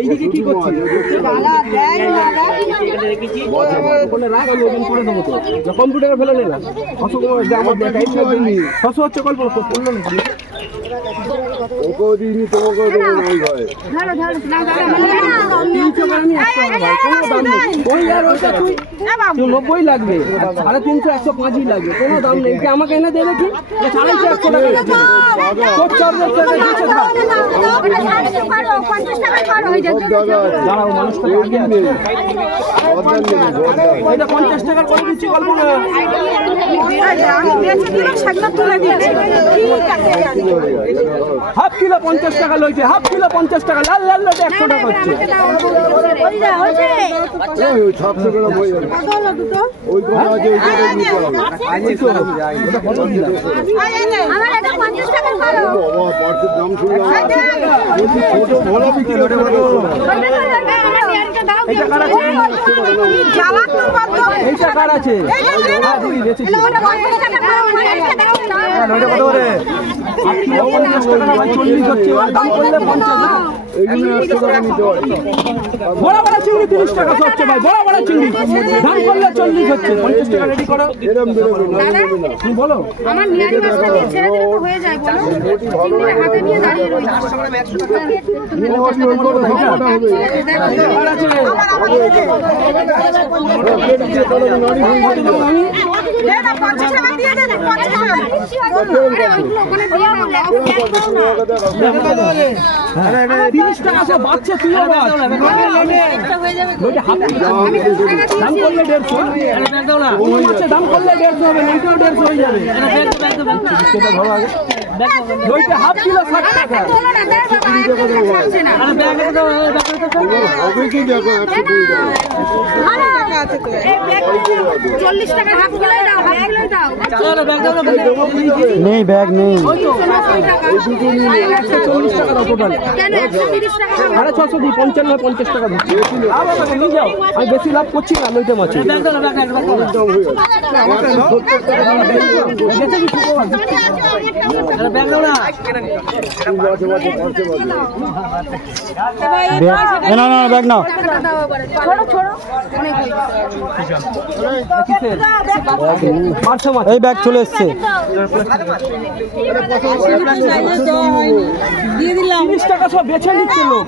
এইদিকে কি করছিস? কম্পিউটারে ফেলে নিলা আমার দেখাই 600 হচ্ছে কল্পনা করলো নাকি? তুই 90 লাগবে, 350 105 লাগবে, কোনো দাম নেই। আমাকে এনে দেবে কি? 150 টাকা দাঁড়াও, মানুষটা এটা 50 টাকার করে দিচ্ছি কল্পনা। হাফ কিলো 50 টাকা লইছে, হাফ কিলো 50 টাকা, লাল লাল 100 টাকা হচ্ছে। এইটা কার আছে? বড় বড় চিংড়ি 30 টাকা হচ্ছে ভাই, বড় বড় চিংড়ি দাম করলে 40 হচ্ছে। 50 টাকা রেডি করো। তুমি বলো আমার নিয়ারি মাছটা দিয়ে ছেড়ে দিলে তো হয়ে যায়। বলো চিংড়ি হাতে নিয়ে দাঁড়িয়ে রয়েছে। 400 গ্রাম 100 টাকা। এটা 50 টাকা দিয়ে দেন, 50 টাকা। আরে ওইগুলো ওখানে দিয়ে দাও, লাভ করো না। 30 টাকা সব বাচ্চা তুই আবার একটা হয়ে যাবে। ওইটা হাতে আমি দাম করলে 150। আরে ব্যাগ দাও না, ওই মাছে দাম করলে 150 হবে, ওইটাও 150 হয়ে যাবে। আরে ব্যাগ দাও সেটা ধরো আগে। ওইটা হাফ কিলো 60 টাকা। তোলো না, দেখ বাবা একটা ছাড়ছে না। আরে ব্যাগ দাও, ব্যাগ দাও। ওই কি দেখো 120 টাকা আছে তো। এই ব্যাগ 40 টাকা হাফ কিলো দাও, হাফ কিলো দাও। চলো ব্যাগ দাও। নেই ব্যাগ নেই। ওই তো 140 টাকা দাও টোটাল। কেন 130 টাকা? আরে 600 দি 55 50 টাকা দিচ্ছি। আবার টাকা নিয়ে যাও, আমি বেশি লাভ করছি না লইতে মাছ। ব্যাগ দাও, ব্যাগ দাও। আরে ব্যাগ দাও না। না না ব্যাগ নাও। ছোড়ো ছোড়ো অনেক এই ব্যাগ চলে এসছে। দিয়ে দিলাম 30 টাকা সব বেছে নিচ্ছে লোক।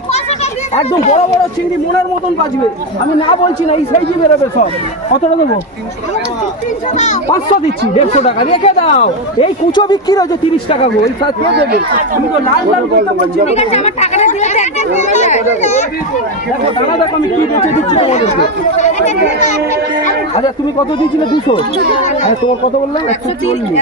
একদম বড় বড় চিংড়ি মনের মতন বাজবে। আমি না বলছি না, এই সাইজই বেরোবে সব। কতটা দেবো? 500 দিচ্ছি। 150 টাকা রেখে দাও। এই কুচো বিক্রি হয়েছে 30 টাকা গো। ওই কে দেবে? আমি তো লাল লাল বলতে বলছি। ঠিক আছে আমার টাকাটা দিলে তো একদম হয়ে যায়। দেখো দাদা, দেখো আমি কি বেচে দিচ্ছি তোমাদেরকে। আচ্ছা তুমি কত দিয়েছিলে? 200। আরে তোমার কত বললাম? 140।